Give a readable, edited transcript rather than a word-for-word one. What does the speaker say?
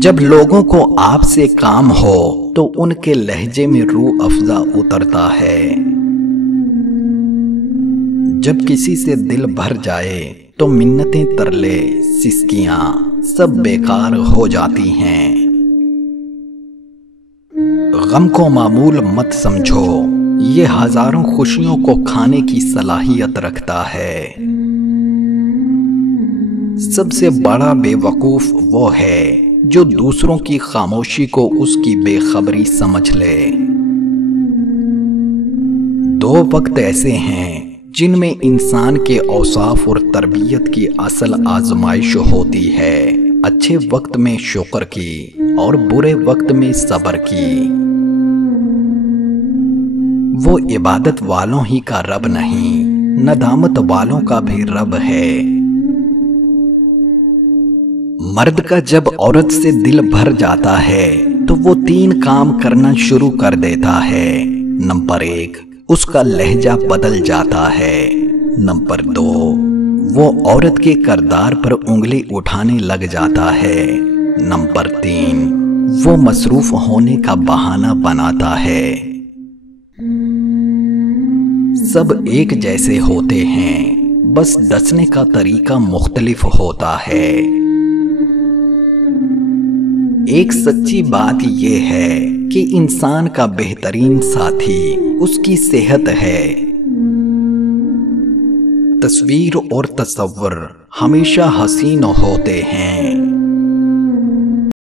जब लोगों को आपसे काम हो तो उनके लहजे में रूह अफ़ज़ा उतरता है। जब किसी से दिल भर जाए तो मिन्नतें, तरले, सिसकियां सब बेकार हो जाती हैं। गम को मामूल मत समझो, ये हजारों खुशियों को खाने की सलाहियत रखता है। सबसे बड़ा बेवकूफ वो है जो दूसरों की खामोशी को उसकी बेखबरी समझ ले। दो वक्त ऐसे हैं जिनमें इंसान के औसाफ और तरबियत की असल आजमाइश होती है। अच्छे वक्त में शुक्र की और बुरे वक्त में सब्र की। वो इबादत वालों ही का रब नहीं, नदामत वालों का भी रब है। मर्द का जब औरत से दिल भर जाता है तो वो 3 काम करना शुरू कर देता है। नंबर 1, उसका लहजा बदल जाता है। नंबर 2, वो औरत के किरदार पर उंगली उठाने लग जाता है। नंबर 3, वो मसरूफ होने का बहाना बनाता है। सब एक जैसे होते हैं, बस डसने का तरीका मुख्तलिफ होता है। एक सच्ची बात यह है कि इंसान का बेहतरीन साथी उसकी सेहत है। तस्वीर और तसव्वुर हमेशा हसीन होते हैं,